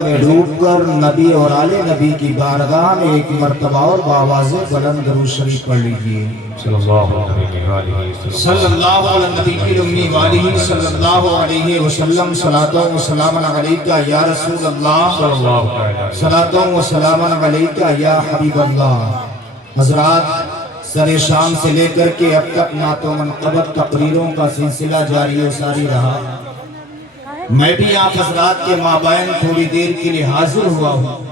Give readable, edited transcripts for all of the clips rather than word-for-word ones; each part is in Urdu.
میں ڈوب کر نبی اور آل نبی کی بارگاہ میں ایک مرتبہ اور بآواز بلند درود شریف پڑھ لیجئے۔ صلی اللہ علیہ وآلہ صلی اللہ علیہ نبی کی امی والہ صلی اللہ علیہ وسلم صلاۃ و سلام علیکہ یا رسول اللہ صلاۃ و سلام علیکہ یا حبیب اللہ۔ حضرات، سر شام سے لے کر کے اب تک نعت و منقبت تقریروں کا سلسلہ جاری و ساری رہا۔ میں بھی آپ حضرات کے مابین تھوڑی دیر کے لیے حاضر ہوا ہوں۔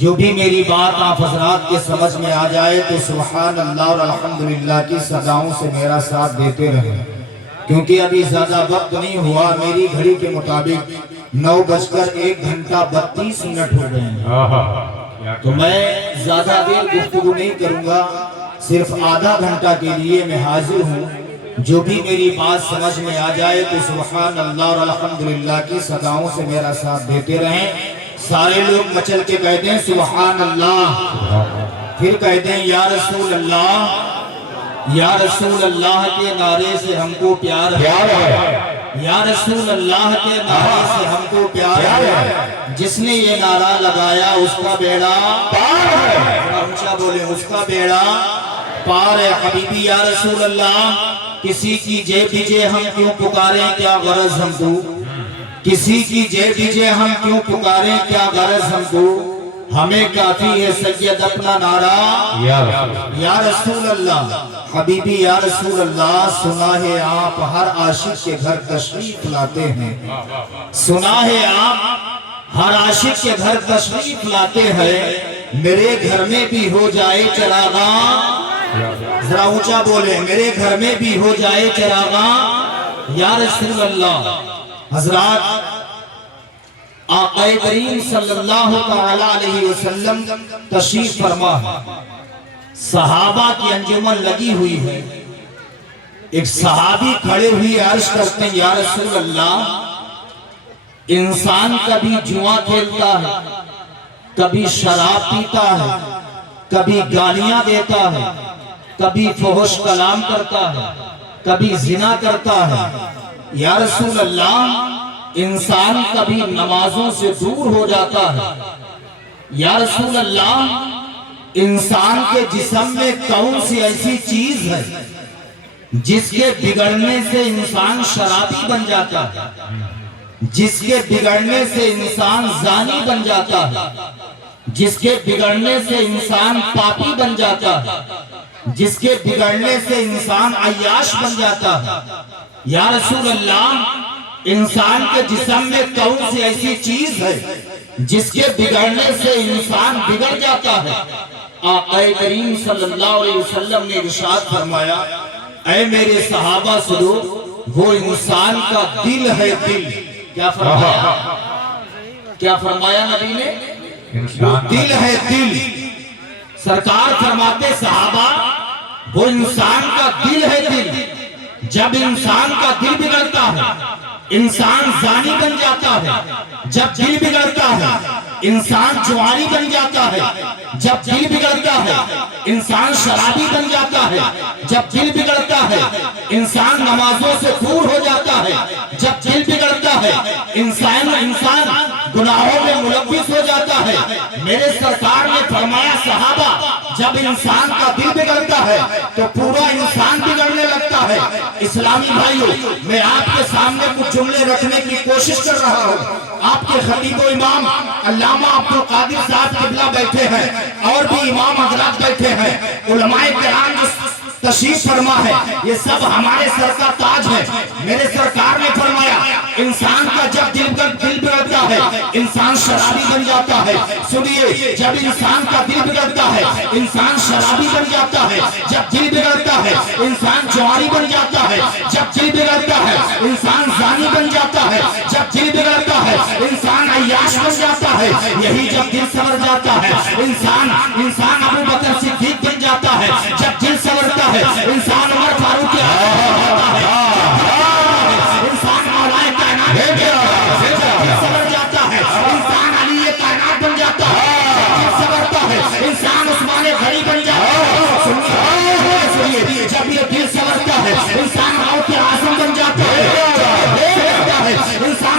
جو بھی میری بات آپ حضرات کے سمجھ میں آ جائے تو سبحان اللہ اور الحمدللہ کی صداؤں سے میرا ساتھ دیتے رہیں، کیونکہ ابھی زیادہ وقت نہیں ہوا۔ میری گھڑی کے مطابق 9:01:32 ہو گئے ہیں، تو میں زیادہ دیر گفتگو نہیں کروں گا، صرف آدھا گھنٹہ کے لیے میں حاضر ہوں۔ جو بھی میری بات سمجھ میں آ جائے تو سبحان اللہ اور الحمدللہ کی صداؤں سے میرا ساتھ دیتے رہیں۔ سارے لوگ مچل کے کہتے ہیں سبحان اللہ، پھر کہتے ہیں یا رسول اللہ۔ یا رسول اللہ کے نعرے سے ہم کو پیار ہے، یا رسول اللہ کے نعرے سے ہم کو پیار ہے۔ جس نے یہ نعرہ لگایا اس کا بیڑا پار ہے، اونچا بولے اس کا بیڑا پار ہے۔ حبیبی یا رسول اللہ، کسی کی جے دیجے ہم کیوں پکاریں کیا غرض ہم کو، کسی کی جے دیجے ہم کیوں پکاریں کیا غرض ہم کو، ہمیں کافی ہے سید اپنا نعرہ یا رسول اللہ۔ حبیبی یا رسول اللہ، سنا ہے آپ ہر عاشق کے گھر تشریف لاتے ہیں، سنا ہے آپ ہر عاشق کے گھر تشریف لاتے ہیں۔ میرے گھر میں بھی ہو جائے چراغاں، ذرا اونچا بولے، میرے گھر میں بھی ہو جائے چراغاں یا رسول اللہ۔ حضرات، آقا کریم صلی اللہ علیہ وسلم تشریف فرما ہے، صحابہ کی انجمن لگی ہوئی ہے۔ ایک صحابی کھڑے ہوئی عرض کرتے ہیں یا رسول اللہ، انسان کبھی جوا کھیلتا ہے، کبھی شراب پیتا ہے، کبھی گالیاں دیتا ہے، کبھی فحش کلام کرتا ہے، کبھی زنا کرتا ہے۔ یا رسول اللہ، انسان کبھی نمازوں سے دور ہو جاتا ہے۔ یا رسول اللہ، انسان کے جسم میں کون سی ایسی چیز ہے جس کے بگڑنے سے انسان شرابی بن جاتا ہے، جس کے بگڑنے سے انسان زانی بن جاتا ہے، جس کے بگڑنے سے انسان پاپی بن جاتا ہے، جس کے بگڑنے سے انسان عیاش بن جاتا ہے۔ یا رسول اللہ، انسان کے جسم میں کون سی ایسی چیز ہے جس کے بگڑنے سے انسان بگڑ جاتا ہے؟ آقا کریم صلی اللہ علیہ وسلم نے ارشاد فرمایا، اے میرے صحابہ سنو، وہ انسان کا دل ہے، دل۔ کیا فرمایا؟ کیا فرمایا نبی نے؟ وہ دل ہے، دل۔ سرکار فرماتے صحابہ، وہ انسان کا دل ہے، دل۔ جب انسان کا دل بگڑتا ہے انسان زانی بن جاتا ہے، جب دل بگڑتا ہے انسان جواری بن جاتا ہے، جب دل بگڑتا ہے انسان شرابی بن جاتا ہے، جب دل بگڑتا ہے انسان نمازوں سے دور ہو جاتا ہے، جب دل بگڑتا ہے انسان گناہوں میں ملوث ہو جاتا ہے۔ میرے سرکار نے فرمایا صحابہ، جب انسان کا دل بگڑتا ہے تو پورا انسان بگڑنے لگتا ہے۔ اسلامی بھائیوں، میں آپ کے سامنے کچھ جملے رکھنے کی کوشش کر رہا ہوں۔ آپ کے خطیب و امام علامہ عبدالقادر صاحب قبلہ بیٹھے ہیں، اور بھی امام حضرات بیٹھے ہیں، علماء کرام تشریف فرما ہے، یہ سب ہمارے سر کا تاج ہے۔ میرے سرکار نے فرمایا انسان کا جب دل بگڑتا ہے انسان شرابی بن جاتا ہے۔ سنیے، جب انسان کا دل بگڑتا ہے انسان شرابی بن جاتا ہے، جب دل بگڑتا ہے انسان جواری بن جاتا ہے، جب دل بگڑتا ہے انسان زانی بن جاتا ہے، جب دل بگڑتا ہے انسان عیاش بن جاتا ہے۔ یہی جب دل سنور جاتا ہے انسان ابو بکر صدیق بن جاتا ہے، جب دل سنورتا ہے انسان عمر فاروق انسان مولا کائنات سنور جاتا ہے، انسان علی کائنات بن جاتا ہے، جب سنورتا ہے انسان عثمان غنی بن جاتا ہے۔ سنیے، جب یہ دل سنورتا ہے انسان غوث اعظم بن جاتا ہے، انسان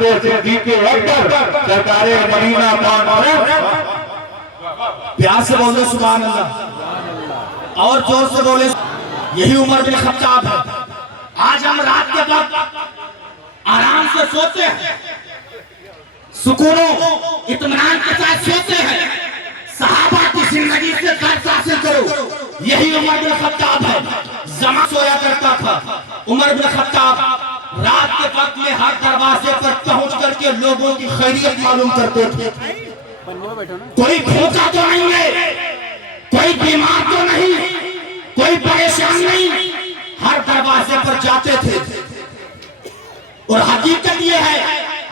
حضرت صدیق اکبر سرکار مدینہ پاک پیار سے بولے سبحان اللہ، اور زور سے بولے۔ یہی عمر بن خطاب ہے۔ آج ہم رات کے وقت آرام سے سوتے ہیں، سکون و اطمینان کے ساتھ سوتے ہیں۔ صحابہ کی زندگی سے درس حاصل کرو۔ یہی عمر بن خطاب ہے۔ زمان سویا کرتا تھا عمر بن خطاب، رات کے وقت میں ہر دروازے پر پہنچ کر کے لوگوں کی خیریت معلوم کرتے تھے۔ کوئی بھوکا تو نہیں ہے، کوئی بیمار تو نہیں، کوئی پریشان نہیں، ہر دروازے پر جاتے تھے۔ اور حقیقت یہ ہے،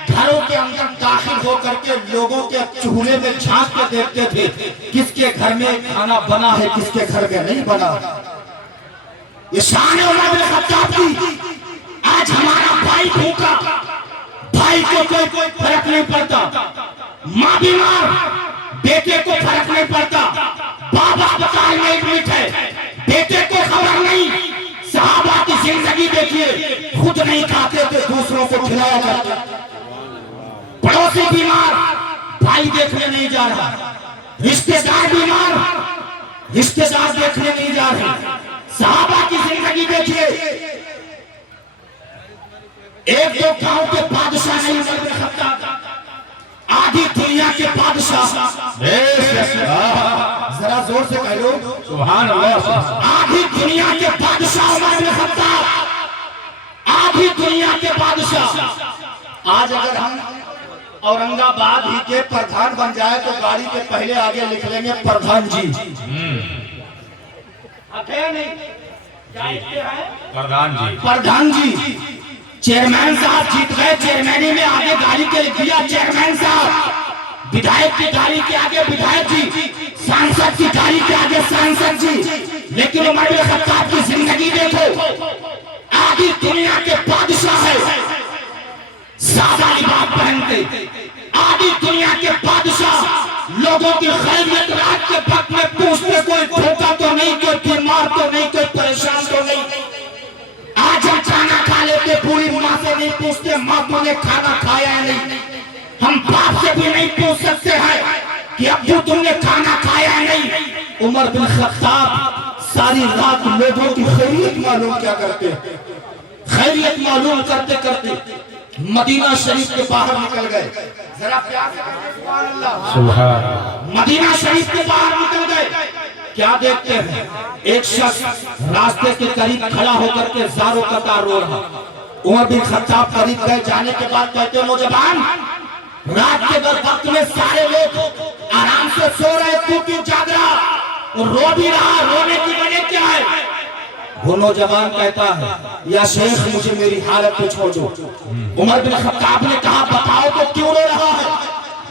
گھروں کے اندر داخل ہو کر کے لوگوں کے چولہے میں جھانک کے دیکھتے تھے کس کے گھر میں کھانا بنا ہے، کس کے گھر میں نہیں بنا۔ یہ شان عمر بن خطاب کی۔ آج ہمارا بھائی بھوکا، بھائی کو کوئی فرق نہیں پڑتا، ماں بیمار، بیٹے کو فرق نہیں پڑتا، باپ اسپتال میں ایڈمٹ ہے، بیٹے کو خبر نہیں۔ صحابہ کی زندگی دیکھیے، خود نہیں کھاتے تھے، دوسروں کو کھلایا کرتے۔ پڑوسی بیمار، بھائی دیکھنے نہیں جا رہا، رشتہ دار بیمار، رشتہ دار دیکھنے نہیں جا رہے۔ صحابہ کی زندگی دیکھیے، ایک دو گاؤں کے بادشاہ نہیں عمر بن خطاب، آدھی دنیا کے بادشاہ۔ ذرا زور سے کہہ لو سبحان اللہ۔ آدھی دنیا کے بادشاہ عمر بن خطاب، آدھی دنیا کے بادشاہ۔ آج اگر ہم اورنگ آباد ہی کے پردھان بن جائے تو گاڑی کے پہلے آگے لکھ لیں گے پردھان جی۔ پردھان جی، پردھان جی۔ چیئرمین صاحب جیت گئے، چیئرمینی میں آگے گاڑی کے لکھ دیا چیئرمین صاحب، بدھائک کی گاڑی کے آگے بدھائک جی، سانسد کی گاڑی کے آگے سانسد جی۔ لیکن عمر بن خطاب کی زندگی دیکھو، آدھی دنیا کے بادشاہ ہے، سادہ لباس پہنتے، آدھی دنیا کے بادشاہ، لوگوں کی خیریت رات کے وقت میں پوچھتے، کوئی بھوکا تو نہیں، کوئی بیمار تو نہیں، کوئی پریشان تو نہیں۔ آج ہم کھانا کھا لیتے، پوری ماں سے نہیں پوچھتے ماں تو نے کھانا کھایا ہے نہیں، ہم باپ سے بھی نہیں پوچھ سکتے ہیں کہ ابو تم نے کھانا کھایا ہے نہیں۔ عمر بن خطاب ساری رات لوگوں کی خیریت معلوم کیا کرتے، خیریت معلوم کرتے کرتے مدینہ شریف کے باہر نکل گئے۔ ذرا پیار سے کہتے سبحان اللہ۔ سبحان مدینہ شریف کے باہر نکل گئے، کیا دیکھتے ہیں؟ ایک شخص راستے کے قریب کھڑا ہو کر کے زاروں قطار رو رہا۔ عمر بن خطاب قریب گئے، جانے کے بعد کہتے ہیں نوجوان، رات کے وقت میں سارے لوگ آرام سے سو رہے، تو کیوں جاگ رہا اور رو بھی رہا؟ رونے کی وجہ کیا ہے؟ وہ نوجوان کہتا ہے یا شیخ مجھے میری حالت پہ چھوڑ دو۔ عمر بن خطاب نے کہا بتاؤ تو کیوں رو رہا ہے؟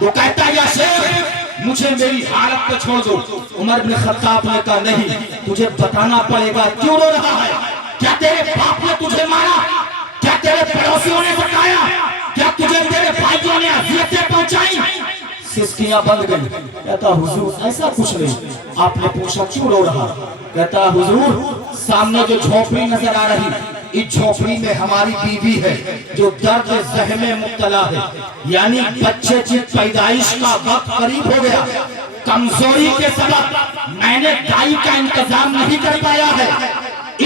وہ کہتا ہے یا شیخ مجھے میری حالت پہ چھوڑ دو۔ عمر بن خطاب نے کہا نہیں، تجھے بتانا پڑے گا کیوں رو رہا ہے۔ کیا تیرے باپ نے تجھے مارا؟ کیا تیرے پڑوسیوں نے بتایا؟ کیا تجھے تیرے بھائیوں نے اذیتیں پہنچائی؟ سسکیاں بند گئی۔ کہتا حضور ایسا کچھ نہیں۔ آپ نے پوچھا کیوں رو رہا؟ کہتا حضور سامنے جو جھوپڑی نظر آ رہی، اس جھوپڑی میں ہماری بیوی ہے جو درد ذہن میں مبتلا ہے، یعنی بچے کی پیدائش کا وقت قریب ہو گیا، کمزوری کے سبب میں نے دائی کا انتظام نہیں کر پایا ہے،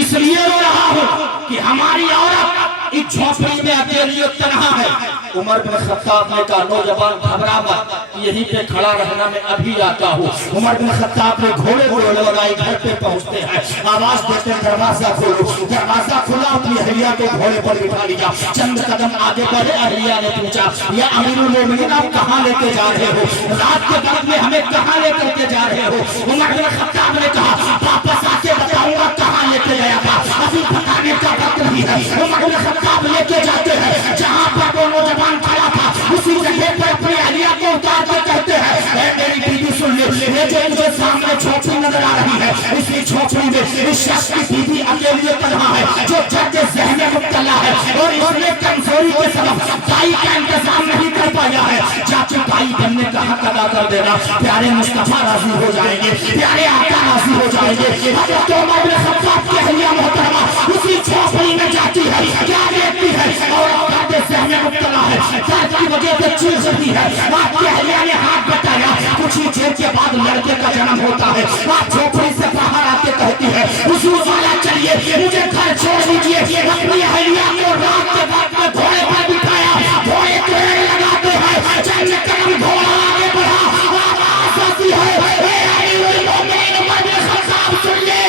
اس لیے رو رہا ہوں کہ ہماری عورت اس جھوپڑی میں اکیلی اور تنہا ہے۔ عمر بن خطاب نے کہا نوجوان گھبرا مت، یہیں پہ کھڑا رہنا، میں ابھی آتا ہوں۔ عمر بن خطاب نے گھوڑے کو لگائی، گھر پہ پہنچتے ہیں، آواز دیتے ہیں دروازہ کھولو۔ دروازہ کھلا، اپنی اہلیہ کو گھوڑے پر بٹھا لیا، چند قدم آگے بڑھے، اہلیہ نے پوچھا یا امیر المومنین آپ کہاں لے کے جا رہے ہو؟ رات کے وقت میں ہمیں کہاں لے کر کے جا رہے ہو؟ عمر بن خطاب نے کہا واپس آ کے بتاؤں گا کہاں لے کے گیا تھا، ابھی بتانے کا وقت نہیں ہے۔ عمر بن خطاب لے کے جاتے ہیں جہاں پر وہ نوجوان کھڑا تھا، اسی جگہ پر اپنی اہلیہ کو اتار کے کہتے ہیں اے میری بیوی سن لے، یہ جو مجھے سامنے جھوپڑی نظر آ رہی ہے، اسی جھوپڑی میں اس شخص کی بیوی اکیلی تنہا ہے جو درد ذہن میں مبتلا ہے اور اس نے کمزوری کے سبب دائی کا انتظام نہیں کر پایا ہے۔ چاچو دائی بننے کا حق ادا کر دینا، پیارے مصطفیٰ راضی ہو جائیں گے، پیارے آقا راضی ہو جائیں گے۔ حضرت عمر بن خطاب کی اہلیہ محترمہ اسی جھوپڑی میں جاتی ہے، کیا دیکھتی ہے؟ اور درد ذہن میں مبتلا ہے، درد کی وجہ سے چیخ رہی ہے. آپ کی اہلیہ نے ہاتھ بٹایا. کچھ ہی دیر کے بعد لڑکے کا جنم ہوتا ہے. آپ جھوپڑی سے باہر آ کے کہتی ہے حضور والا چلیے مجھے گھر چھوڑ دیجیے. اپنی اہلیہ کو رات کے وقت میں گھوڑے پر بٹھایا. گھوڑے ٹرین لگاتے ہیں. چند قدم گھوڑا آگے بڑھا. آواز آتی ہے اے امیر المومنین عمر بن خطاب سن لے.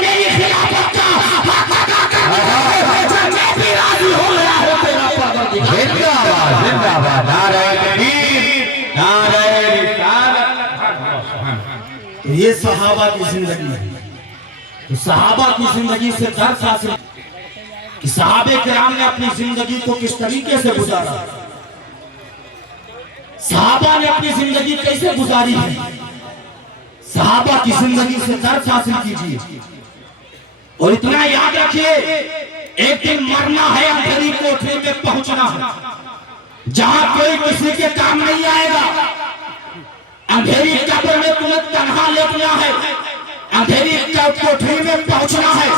میری خلافت کا حق ادا کر میں بھی راضی ہو گیا ہوں تیرا پاگل دکھا. زندہ باد زندہ باد. نعرہ تکبیر نعرہ رسالت. یہ صحابہ کی زندگی ہے. تو صحابہ کی زندگی سے درس حاصل کہ صحابہ کرام نے اپنی زندگی کو کس طریقے سے گزارا. صحابہ نے اپنی زندگی کیسے گزاری ہے. صحابہ کی زندگی سے درس حاصل کیجیے. اور اتنا یاد رکھیے ایک دن مرنا ہے. اندھیری کوٹھری میں پہنچنا ہے جہاں کوئی کسی کے کام نہیں آئے گا. اندھیری قبر میں تمہیں تنہا لیٹنا ہے. اندھیری کوٹھری میں پہنچنا ہے.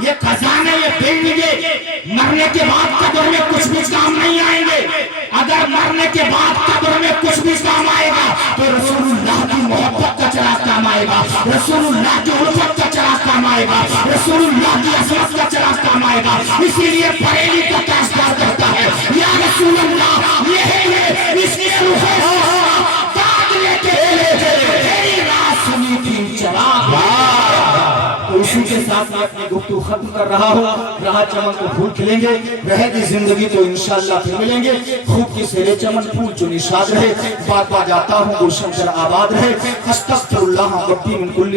یہ خزانے یہ بلڈنگیں مرنے کے بعد قبر میں کچھ بھی کام نہیں آئیں گے. اگر مرنے کے بعد قبر میں کچھ بھی کام آئے گا تو رسول اللہ کی محبت کا چراغ کام آئے گا. رسول اللہ کی الفت کا چراغ کام آئے گا. رسول اللہ کی عظمت کا چراغ کام آئے گا. اسی لیے بریلی کا تاجدار کہتا ہے یا رسول اللہ یہ ہے اس کی روح داد لے کے تیری راہ سنی تھی چراغ. تو اسی کے ساتھ میں اپنی گفتگو ختم کر رہا ہوں. رہا چمن تو پھول کھلیں گے. رہے گی زندگی تو انشاءاللہ پھر ملیں گے. خوب کی سیرے چمن پھول جو نشاد رہے. بات جاتا ہوں گلشن آباد رہے. استغفر اللہ ربی من کل